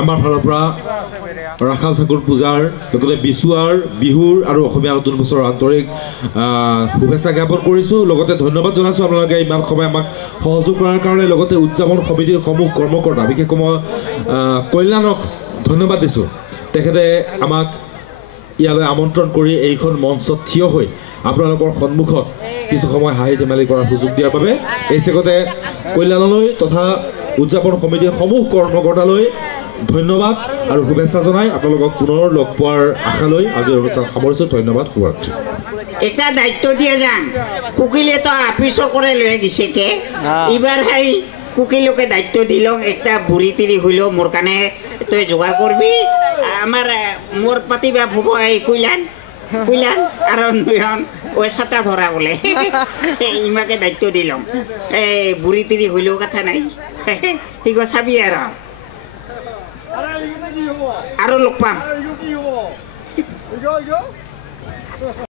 আমাৰ ফালৰ পৰা ৰাখাল ঠাকুৰ পূজাৰ লগতে বিচুৱাৰ বিহুৰ আৰু অসমীয়া নতুন বছৰৰ আন্তৰিক শুভেচ্ছা জ্ঞাপন কৰিছোঁ। লগতে ধন্যবাদ জনাইছোঁ আপোনালোকে ইমান সময় আমাক সহযোগ কৰাৰ কাৰণে। লগতে উদযাপন সমিতিৰ সমূহ কৰ্মকৰ্তা বিশেষকৈ মই কল্যাণক ধন্যবাদ দিছোঁ। তেখেতে আমাক ইয়ালৈ আমন্ত্ৰণ কৰি এইখন মঞ্চত থিয় হৈ আপোনালোকৰ সন্মুখত কিছু সময় হাঁহি ধেমালি কৰাৰ সুযোগ দিয়াৰ বাবে এই চেগতে কল্যাণলৈ তথা উদযাপন সমিতিৰ সমূহ কৰ্মকৰ্তালৈ ধন্যবাদ আৰু শুভেচ্ছা জনাই আপোনালোকক পুনৰ লগ পোৱাৰ আশালৈ আজিৰ অনুষ্ঠান সামৰিছোঁ। ধন্যবাদ। শুভৰাত্ৰি। এটা দায়িত্ব দিয়ে যাম কুকিলে তো আপিছৰ কৰে লৈ গেছে কে এইবাৰ সেই কুকিলকে দায়িত্ব দিলং একটা বুঢ়ী তিৰি হইল মোৰ কাৰণে তই যোগাৰ করবি আমার মোর পাতিবা ভুব এই কইলান আর নয়ন ওই ছাতা ধরা বলে ইমাকে দায়িত্ব দিলং এই বুঢ়ী তিৰি হইলেও কথা নাই ঠিক চাবি আৰু লগ পাম।